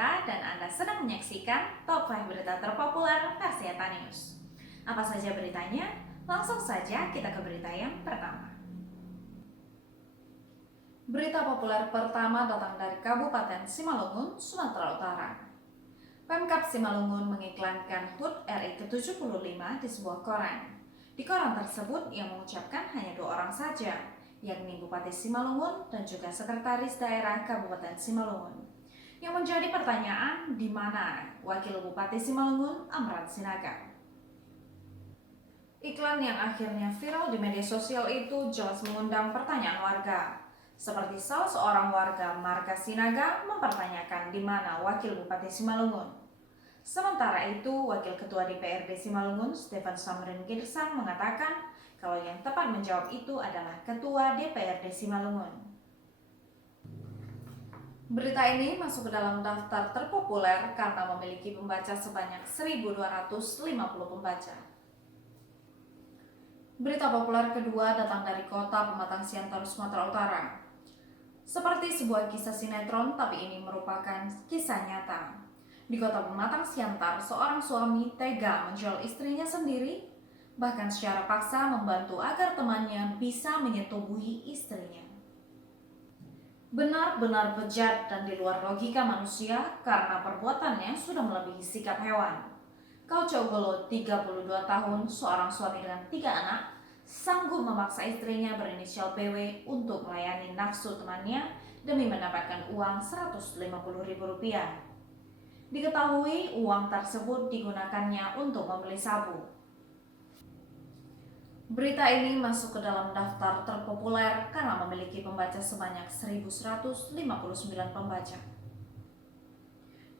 Prita dan Anda sedang menyaksikan Top 5 Berita Terpopuler versi Eta News. Apa saja beritanya? Langsung saja kita ke berita yang pertama. Berita populer pertama datang dari Kabupaten Simalungun, Sumatera Utara. Pemkab Simalungun mengiklankan HUT RI ke-75 di sebuah koran. Di koran tersebut yang mengucapkan hanya 2 orang saja, yakni Bupati Simalungun dan juga Sekretaris Daerah Kabupaten Simalungun. Yang menjadi pertanyaan, di mana Wakil Bupati Simalungun, Amran Sinaga? Iklan yang akhirnya viral di media sosial itu jelas mengundang pertanyaan warga. Seperti salah seorang warga marga Sinaga mempertanyakan di mana Wakil Bupati Simalungun. Sementara itu, Wakil Ketua DPRD Simalungun, Stefan Samrin Girsang, mengatakan kalau yang tepat menjawab itu adalah Ketua DPRD Simalungun. Berita ini masuk ke dalam daftar terpopuler karena memiliki pembaca sebanyak 1.250 pembaca. Berita populer kedua datang dari kota Pematang Siantar, Sumatera Utara. Seperti sebuah kisah sinetron, tapi ini merupakan kisah nyata. Di kota Pematang Siantar, seorang suami tega menjual istrinya sendiri, bahkan secara paksa membantu agar temannya bisa menyetubuhi istrinya. Benar-benar bejat dan di luar logika manusia karena perbuatannya sudah melebihi sikap hewan. Kaucogolo, 32 tahun, seorang suami dengan 3 anak, sanggup memaksa istrinya berinisial PW untuk melayani nafsu temannya demi mendapatkan uang Rp150.000. Diketahui uang tersebut digunakannya untuk membeli sabu. Berita ini masuk ke dalam daftar terpopuler karena memiliki pembaca sebanyak 1.159 pembaca.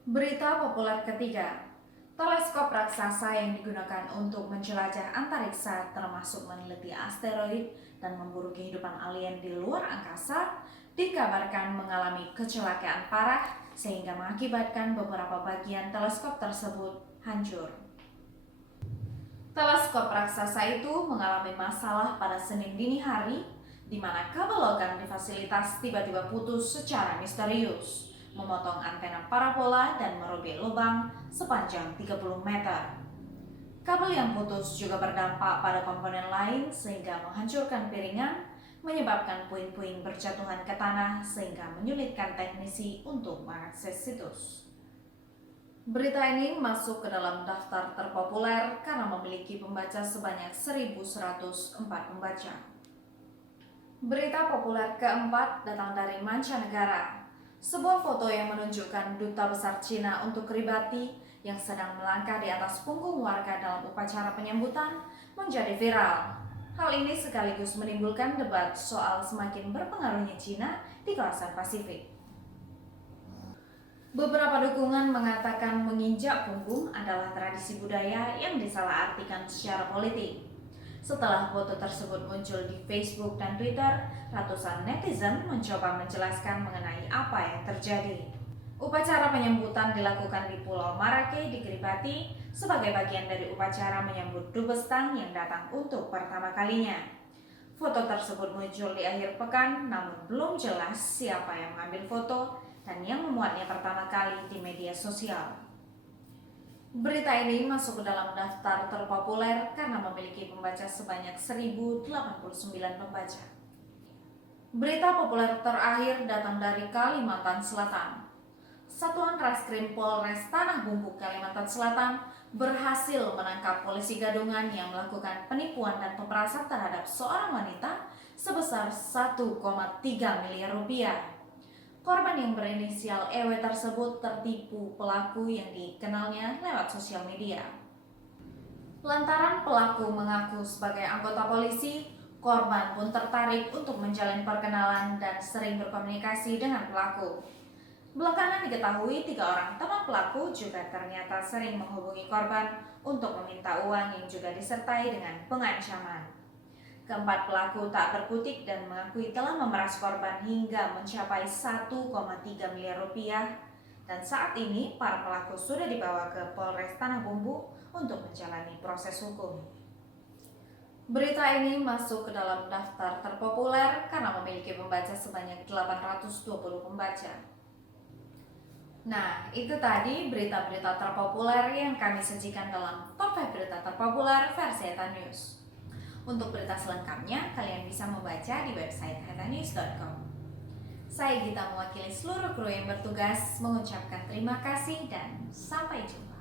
Berita populer ketiga, teleskop raksasa yang digunakan untuk menjelajah antariksa termasuk meneliti asteroid dan memburu kehidupan alien di luar angkasa dikabarkan mengalami kecelakaan parah sehingga mengakibatkan beberapa bagian teleskop tersebut hancur. Teleskop raksasa itu mengalami masalah pada Senin dini hari, di mana kabel logam di fasilitas tiba-tiba putus secara misterius, memotong antena parabola dan merobek lubang sepanjang 30 meter. Kabel yang putus juga berdampak pada komponen lain sehingga menghancurkan piringan, menyebabkan puing-puing berjatuhan ke tanah sehingga menyulitkan teknisi untuk mengakses situs. Berita ini masuk ke dalam daftar terpopuler karena memiliki pembaca sebanyak 1.104 pembaca. Berita populer keempat datang dari mancanegara. Sebuah foto yang menunjukkan Duta Besar Cina untuk Kiribati yang sedang melangkah di atas punggung warga dalam upacara penyambutan menjadi viral. Hal ini sekaligus menimbulkan debat soal semakin berpengaruhnya Cina di kawasan Pasifik. Beberapa dukungan mengatakan menginjak punggung adalah tradisi budaya yang disalahartikan secara politik. Setelah foto tersebut muncul di Facebook dan Twitter, ratusan netizen mencoba menjelaskan mengenai apa yang terjadi. Upacara penyambutan dilakukan di Pulau Marake di Kiribati sebagai bagian dari upacara menyambut Dubes Tang yang datang untuk pertama kalinya. Foto tersebut muncul di akhir pekan, namun belum jelas siapa yang mengambil foto dan yang memuatnya pertama kali di media sosial. Berita ini masuk ke dalam daftar terpopuler karena memiliki pembaca sebanyak 1.089 pembaca. Berita populer terakhir datang dari Kalimantan Selatan. Satuan Reskrim Polres Tanah Bumbu, Kalimantan Selatan berhasil menangkap polisi gadungan yang melakukan penipuan dan pemerasan terhadap seorang wanita sebesar 1,3 miliar rupiah. Korban yang berinisial EW tersebut tertipu pelaku yang dikenalnya lewat sosial media. Lantaran pelaku mengaku sebagai anggota polisi, korban pun tertarik untuk menjalin perkenalan dan sering berkomunikasi dengan pelaku. Belakangan diketahui 3 orang teman pelaku juga ternyata sering menghubungi korban untuk meminta uang yang juga disertai dengan pengancaman. Keempat pelaku tak berkutik dan mengakui telah memeras korban hingga mencapai 1,3 miliar rupiah. Dan saat ini para pelaku sudah dibawa ke Polres Tanah Bumbu untuk menjalani proses hukum. Berita ini masuk ke dalam daftar terpopuler karena memiliki pembaca sebanyak 820 pembaca. Nah, itu tadi berita-berita terpopuler yang kami sajikan dalam Top 5 Berita Terpopuler versi Heta News. Untuk berita selengkapnya, kalian bisa membaca di website hetanews.com. Saya Gita mewakili seluruh kru yang bertugas mengucapkan terima kasih dan sampai jumpa.